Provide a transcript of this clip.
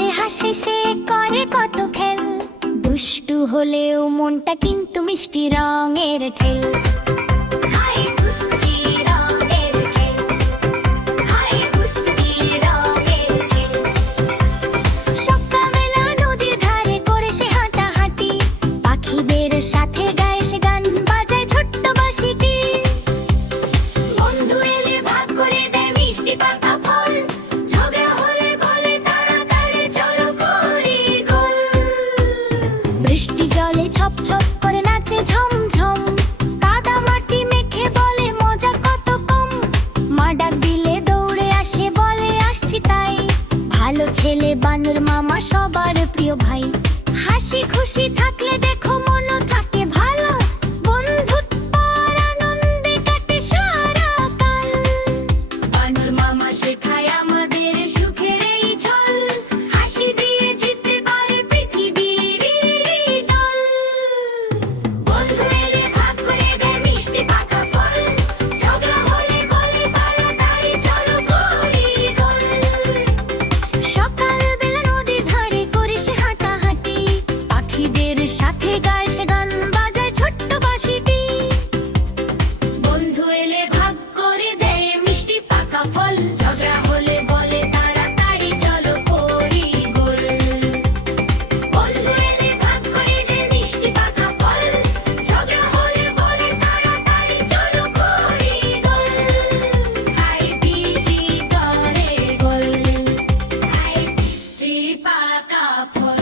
করে হাসে সে করে কত খেল, দুষ্টু হলেও মনটা কিন্তু মিষ্টি রঙের ঠেল। সকালবেলা নদীর ধারে করে সে হাঁটাহাঁটি, পাখিদের সাথে গায়ে সে গান বাজায় ছোট্ট বাঁশিটি। বন্ধু এলে ভাগ করে দেয় মিষ্টি পাতা ফল, ঝগড়া হলে বলে তাড়াতাড়ি চলো করি গোল। বৃষ্টি জলে ছপ ছপ করে নাচে ঝমঝম, কাদা মাটি মেখে বলে মজা কত কম। মা ডাক দিলে দৌড়ে আসে বলে আসছি তাই, ভালো ছেলে বানর মামা সবার প্রিয় ভাই। হাসি খুশি থাকলে দেখো মনও থাকে ভালো, বন্ধুত্ব আর আনন্দে কাটে সারাকাল। বানর মামা শেখায় আমাদের সুখের এই ছল, হাসি দিয়ে জিততে পারে পৃথিবীর দল। বন্ধু এলে ভাগ করে দেয় মিষ্টি পাকা ফল, ঝগড়া হলে বলে তাড়াতাড়ি চলো করি গোল। সকালবেলা নদীর ধারে করে সে হাঁটাহাঁটি, পাখিদের সাথে গায়ে সে গান বাজায় ছোট্ট বাঁশিটি। বন্ধু এলে ভাগ করে দেয় মিষ্টি পাকা ফল, ঝগড়া হলে বলে তাড়াতাড়ি চলো করি গোল। বন্ধু এলে ভাগ করে দেয় মিষ্টি পাকা ফল, ঝগড়া হলে বলে তাড়াতাড়ি চলো করি গোল। হাই বিজি করে গোল, হাই মিষ্টি পাকা ফল।